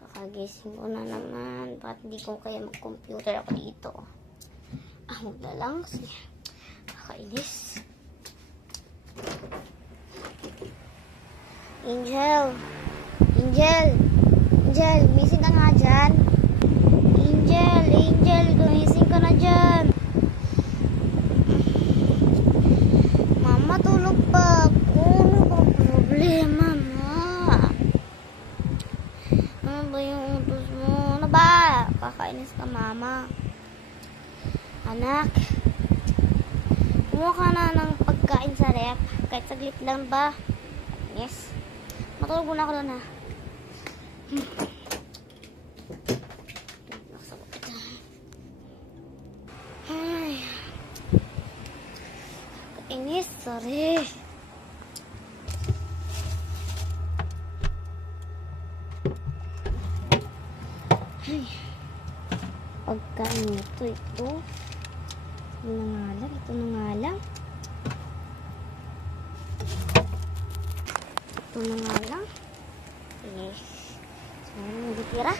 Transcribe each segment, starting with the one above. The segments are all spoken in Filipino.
Kakagising ko na naman. Bakit hindi ko kaya mag-computer ako dito? Huwag na lang. Kakainis. Angel! Angel! Angel! Gumising ka nga dyan. Angel! Angel! Gumising ka na dyan. Mama, tulog pa ako. Ano bang problema, ma? Ano ba yung utos mo? Ano ba? Kakainis ka, mama. Anak, kumuha ka na ng pagkain sa rep. Kahit saglit lang ba? Yes. Matulog muna ako doon, ha? Ay. Inis, sorry. Ay. Pagkain ito. Ito na nga lang. Ito na nga lang. Ito na nga lang. Eh. Saan mo ditira?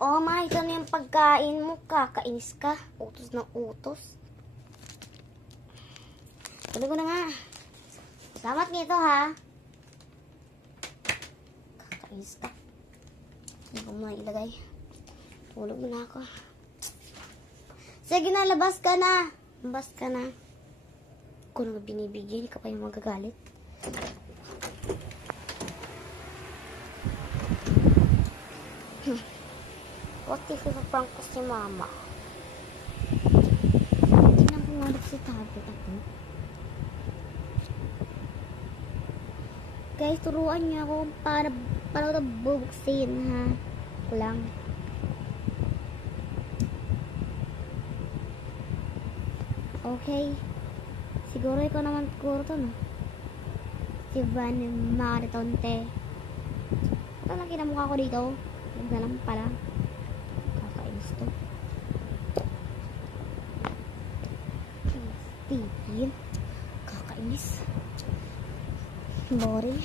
Oh, ma, ito na yung pagkain mo. Kakainis ka. Utos ng utos. Tuloy ko na nga. Salamat nito, ha. Kakainis ka. Hindi ko muna ilagay. Tulog na ako. Sige na, labas ka na. Labas ka na. Kung nang binibigyan, ka pa yung magagalit. What if ipaprank ko si mama? Tingnan ko nga si tablet ako. Guys, turuan niyo ako para ito bubuksin, ha? Kulang. Okay. Siguro ikaw naman siguro to, no? Si Van Maritonte. Ito lang kinamukha ko dito. Huwag na lang pala. Kakainis to. Steven. Kakainis. Boring.